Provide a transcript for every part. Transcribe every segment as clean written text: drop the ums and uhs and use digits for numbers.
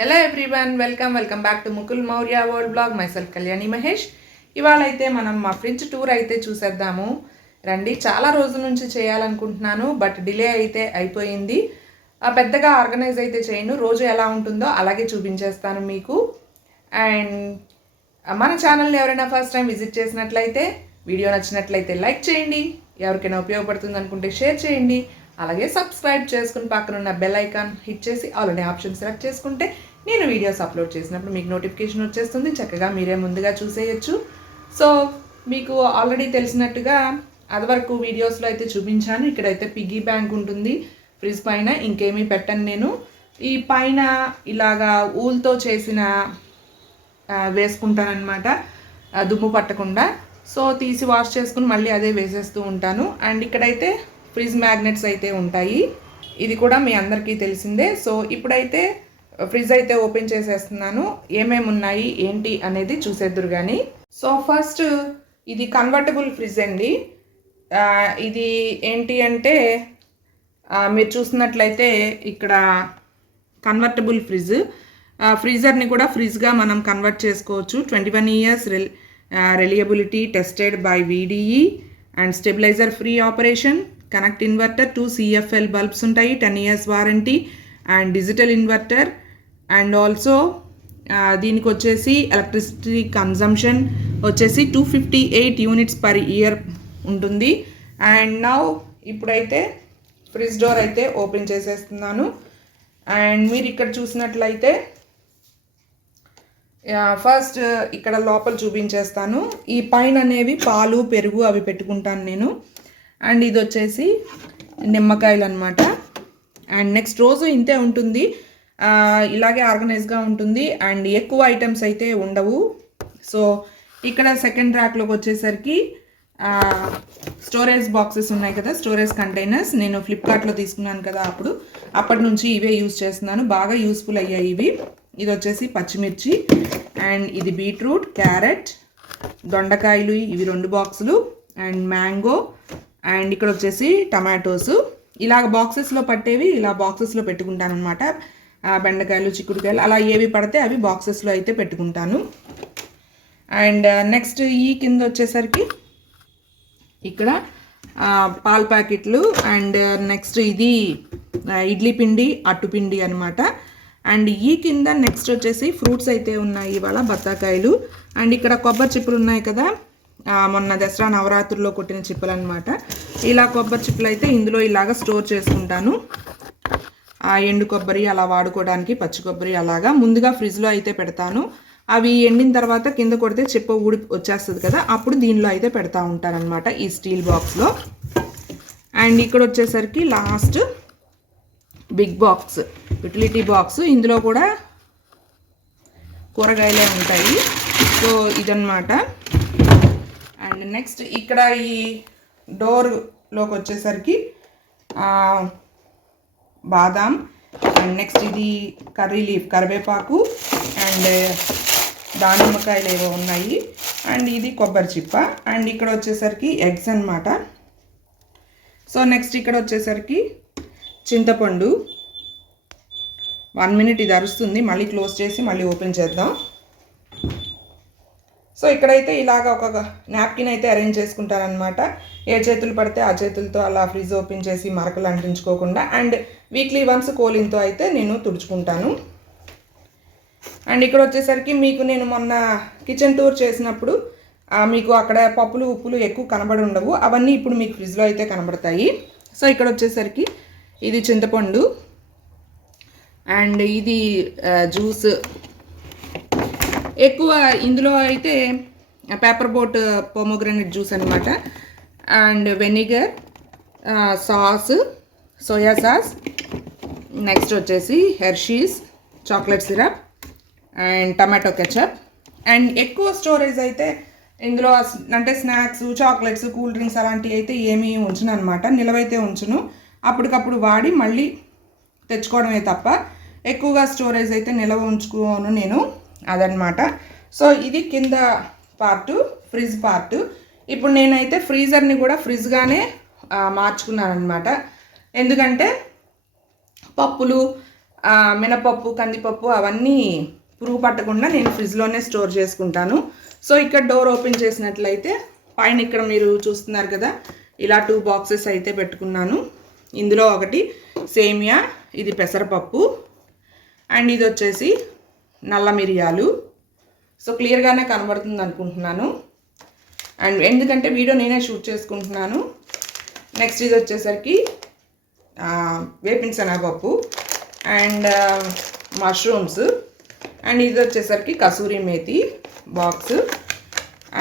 Hello everyone, welcome back to Mukul Maurya world blog. Myself Kalyani Mahesh. ఇవాళ అయితే మనం మా ఫ్రిడ్జ్ టూర్ అయితే చూసేద్దాము రండి. చాలా రోజుల నుంచి చేయాలనుకుంటున్నాను, బట్ డిలే అయితే అయిపోయింది. పెద్దగా ఆర్గనైజ్ అయితే చేయను, రోజు ఎలా ఉంటుందో అలాగే చూపించేస్తాను మీకు. అండ్ మన ఛానల్ని ఎవరైనా ఫస్ట్ టైం విజిట్ చేసినట్లయితే, వీడియో నచ్చినట్లయితే లైక్ చేయండి, ఎవరికైనా ఉపయోగపడుతుంది అనుకుంటే షేర్ చేయండి, అలాగే సబ్స్క్రైబ్ చేసుకుని పక్కన ఉన్న బెల్ ఐకాన్ హిట్ చేసి ఆల్ అనే ఆప్షన్ సెలెక్ట్ చేసుకుంటే నేను వీడియోస్ అప్లోడ్ చేసినప్పుడు మీకు నోటిఫికేషన్ వచ్చేస్తుంది. చక్కగా మీరే ముందుగా చూసేయచ్చు. సో మీకు ఆల్రెడీ తెలిసినట్టుగా అదివరకు వీడియోస్లో అయితే చూపించాను. ఇక్కడైతే పిగ్గీ బ్యాంక్ ఉంటుంది ఫ్రిడ్జ్ పైన, ఇంకేమీ పెట్టను నేను. ఈ పైన ఇలాగా ఊల్తో చేసిన వేసుకుంటానమాట, దుమ్ము పట్టకుండా. సో తీసి వాష్ చేసుకుని మళ్ళీ అదే వేసేస్తూ ఉంటాను. అండ్ ఇక్కడైతే ఫ్రిడ్జ్ మ్యాగ్నెట్స్ అయితే ఉంటాయి, ఇది కూడా మీ అందరికీ తెలిసిందే. సో ఇప్పుడైతే ఫ్రిడ్జ్ అయితే ఓపెన్ చేసేస్తున్నాను, ఏమేమి ఉన్నాయి ఏంటి అనేది చూసేద్దురు కానీ. సో ఫస్ట్ ఇది కన్వర్టబుల్ ఫ్రిడ్జ్ అండి. ఇది ఏంటి అంటే మీరు చూసినట్లయితే ఇక్కడ కన్వర్టబుల్ ఫ్రిడ్జ్, ఫ్రీజర్ని కూడా ఫ్రిడ్జ్గా మనం కన్వర్ట్ చేసుకోవచ్చు. 21 years reliability tested by VDE and stabilizer free operation, connect inverter 2 CFL bulbs ఉంటాయి, 10 years warranty and digital inverter. And also దీనికి వచ్చేసి ఎలక్ట్రిసిటీ కన్జంప్షన్ వచ్చేసి 258 units per year ఉంటుంది. అండ్ నౌ ఇప్పుడైతే ఫ్రిడ్జ్ డోర్ అయితే ఓపెన్ చేసేస్తున్నాను. And మీరు ఇక్కడ చూసినట్లయితే ఫస్ట్ ఇక్కడ లోపల చూపించేస్తాను. ఈ పైన అనేవి పాలు పెరుగు అవి పెట్టుకుంటాను నేను. అండ్ ఇది వచ్చేసి నిమ్మకాయలు అనమాట. అండ్ నెక్స్ట్ రోజు ఇంతే ఉంటుంది, ఇలాగే ఆర్గనైజ్గా ఉంటుంది. అండ్ ఎక్కువ ఐటమ్స్ అయితే ఉండవు. సో ఇక్కడ సెకండ్ ర్యాక్లోకి వచ్చేసరికి స్టోరేజ్ బాక్సెస్ ఉన్నాయి కదా, స్టోరేజ్ కంటైనర్స్. నేను ఫ్లిప్కార్ట్లో తీసుకున్నాను కదా, అప్పటి నుంచి ఇవే యూజ్ చేస్తున్నాను, బాగా యూస్ఫుల్ అయ్యాయి ఇవి. ఇది వచ్చేసి పచ్చిమిర్చి, అండ్ ఇది బీట్రూట్, క్యారెట్, దొండకాయలు ఇవి 2 బాక్సులు, అండ్ మ్యాంగో, అండ్ ఇక్కడ వచ్చేసి టమాటోస్. ఇలాగ బాక్సెస్లో పట్టేవి ఇలా బాక్సెస్లో పెట్టుకుంటాను అనమాట. బెండకాయలు, చిక్కుడుకాయలు అలా ఏవి పడితే అవి బాక్సెస్లో అయితే పెట్టుకుంటాను. అండ్ నెక్స్ట్ ఈ కింద వచ్చేసరికి ఇక్కడ పాల ప్యాకెట్లు. అండ్ నెక్స్ట్ ఇది ఇడ్లీ పిండి, అట్టుపిండి అనమాట. అండ్ ఈ కింద నెక్స్ట్ వచ్చేసి ఫ్రూట్స్ అయితే ఉన్నాయి ఇవాళ, బత్తాకాయలు. అండ్ ఇక్కడ కొబ్బరి చిప్పలు ఉన్నాయి కదా, మొన్న దసరా నవరాత్రుల్లో కొట్టిన చిప్పలు అనమాట. ఇలా కొబ్బరి చిప్పలు అయితే ఇందులో ఇలాగ స్టోర్ చేసుకుంటాను. ఎండు కొబ్బరి అలా వాడుకోవడానికి, పచ్చి కొబ్బరి అలాగా ముందుగా ఫ్రిడ్జ్లో అయితే పెడతాను. అవి ఎండిన తర్వాత కింద కొడితే చిప్ప ఊడి వచ్చేస్తుంది కదా, అప్పుడు దీనిలో అయితే పెడతా ఉంటారనమాట ఈ స్టీల్ బాక్స్లో. అండ్ ఇక్కడ వచ్చేసరికి last big box, utility box. ఇందులో కూడా కూరగాయలే ఉంటాయి. సో ఇదన్నమాట. అండ్ నెక్స్ట్ ఇక్కడ ఈ డోర్లోకి వచ్చేసరికి బాదాం, అండ్ నెక్స్ట్ ఇది కర్రీ లీఫ్, కరివేపాకు, అండ్ దానిమ్మకాయలు ఏవో ఉన్నాయి, అండ్ ఇది కొబ్బరి చిప్ప. అండ్ ఇక్కడ వచ్చేసరికి ఎగ్స్ అన్నమాట. సో నెక్స్ట్ ఇక్కడ వచ్చేసరికి చింతపండు. 1 minute ఇది అరుస్తుంది, మళ్ళీ క్లోజ్ చేసి మళ్ళీ ఓపెన్ చేద్దాం. సో ఇక్కడైతే ఇలాగ ఒక నాప్కిన్ అయితే అరేంజ్ చేసుకుంటారనమాట. ఏ చేతులు పడితే ఆ చేతులతో అలా ఫ్రిడ్జ్ ఓపెన్ చేసి మరకలు అంటించుకోకుండా. అండ్ వీక్లీ వన్స్ కోలిన్తో అయితే నేను తుడుచుకుంటాను. అండ్ ఇక్కడ వచ్చేసరికి మీకు నేను మొన్న కిచెన్ టూర్ చేసినప్పుడు మీకు అక్కడ పప్పులు ఉప్పులు ఎక్కువ కనబడి ఉండవు, అవన్నీ ఇప్పుడు మీకు ఫ్రిడ్జ్లో అయితే కనబడతాయి. సో ఇక్కడ వచ్చేసరికి ఇది చింతపండు, అండ్ ఇది జ్యూస్. ఎక్కువ ఇందులో అయితే పేపర్ బోట్ పోమోగ్రానైట్ జ్యూస్ అనమాట. And vinegar, sauce, soya sauce, next వచ్చేసి Hershey's chocolate syrup, and tomato ketchup. And ఎక్కువ స్టోరేజ్ అయితే ఇందులో అంటే స్నాక్స్, చాక్లెట్స్, కూల్ డ్రింక్స్ అలాంటివి అయితే ఏమీ ఉంచను అనమాట, నిలవైతే ఉంచును. అప్పటికప్పుడు వాడి మళ్ళీ తెచ్చుకోవడమే తప్ప ఎక్కువగా స్టోరేజ్ అయితే నిలవ ఉంచుకోను నేను, అదనమాట. సో ఇది కింద పార్టు, ఫ్రిడ్జ్ పార్టు. ఇప్పుడు నేనైతే ఫ్రీజర్ని కూడా ఫ్రిడ్జ్గానే మార్చుకున్నాను అనమాట. ఎందుకంటే పప్పులు మినపప్పు, కందిపప్పు అవన్నీ పురుగు పట్టకుండా నేను ఫ్రిడ్జ్లోనే స్టోర్ చేసుకుంటాను. సో ఇక్కడ డోర్ ఓపెన్ చేసినట్లయితే పైన ఇక్కడ మీరు చూస్తున్నారు కదా, ఇలా 2 బాక్సెస్ అయితే పెట్టుకున్నాను. ఇందులో ఒకటి సేమియా, ఇది పెసరపప్పు, అండ్ ఇది వచ్చేసి నల్ల మిరియాలు. సో క్లియర్గానే కనబడుతుంది అనుకుంటున్నాను, అండ్ ఎందుకంటే వీడియో నేనే షూట్ చేసుకుంటున్నాను. నెక్స్ట్ ఇది వచ్చేసరికి వేపిన శనగపప్పు అండ్ మష్రూమ్స్, అండ్ ఇది వచ్చేసరికి కసూరి మేతి బాక్స్.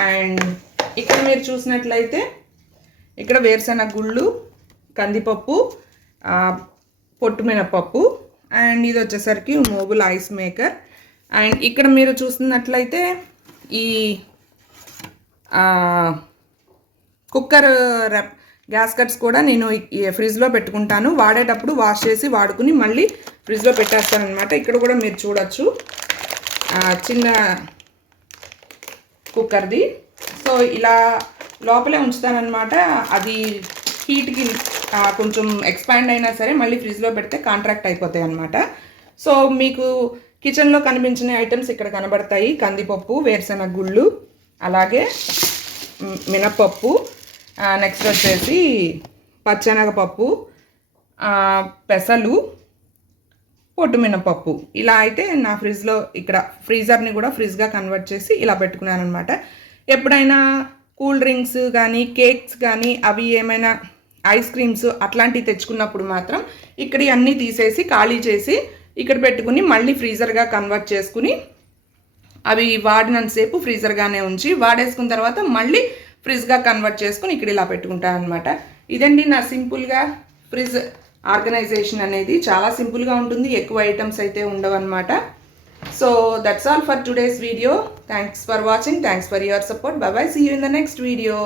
అండ్ ఇక్కడ మీరు చూసినట్లయితే ఇక్కడ వేరుశనగ గుళ్ళు, కందిపప్పు, పొట్టు మినపప్పు, అండ్ ఇది వచ్చేసరికి మోబుల్ ఐస్ మేకర్. అండ్ ఇక్కడ మీరు చూస్తున్నట్లయితే ఈ కుక్కర్ గ్యాస్ కట్స్ కూడా నేను ఫ్రిడ్జ్లో పెట్టుకుంటాను. వాడేటప్పుడు వాష్ చేసి వాడుకుని మళ్ళీ ఫ్రిడ్జ్లో పెట్టేస్తాను అనమాట. ఇక్కడ కూడా మీరు చూడొచ్చు చిన్న కుక్కర్ది. సో ఇలా లోపలే ఉంచుతానమాట. అది హీట్కి కొంచెం ఎక్స్పాండ్ అయినా సరే మళ్ళీ ఫ్రిడ్జ్లో పెడితే కాంట్రాక్ట్ అయిపోతాయి అన్నమాట. సో మీకు కిచెన్లో కనిపించిన ఐటమ్స్ ఇక్కడ కనబడతాయి. కందిపప్పు, వేరుశనగ గుళ్ళు, అలాగే మినపప్పు, నెక్స్ట్ వచ్చేసి పచ్చెనగపప్పు, పెసలు, పొట్టు మినపప్పు. ఇలా అయితే నా ఫ్రిడ్జ్లో ఇక్కడ ఫ్రీజర్ని కూడా ఫ్రిడ్జ్గా కన్వర్ట్ చేసి ఇలా పెట్టుకున్నాను అనమాట. ఎప్పుడైనా కూల్ డ్రింక్స్ కానీ కేక్స్ కానీ అవి ఏమైనా ఐస్ క్రీమ్స్ అట్లాంటివి తెచ్చుకున్నప్పుడు మాత్రం ఇక్కడ అన్నీ తీసేసి ఖాళీ చేసి ఇక్కడ పెట్టుకుని మళ్ళీ ఫ్రీజర్గా కన్వర్ట్ చేసుకుని అవి వాడినంతసేపు ఫ్రీజర్గానే ఉంచి వాడేసుకున్న తర్వాత మళ్ళీ ఫ్రిడ్జ్గా కన్వర్ట్ చేసుకుని ఇక్కడ ఇలా పెట్టుకుంటాను అనమాట. ఇదండి నా సింపుల్గా ఫ్రిడ్జ్ ఆర్గనైజేషన్ అనేది. చాలా సింపుల్గా ఉంటుంది, ఎక్కువ ఐటమ్స్ అయితే ఉండవు అనమాట. So that's all for today's video. Thanks for watching. Thanks for your support. Bye bye. See you in the next video.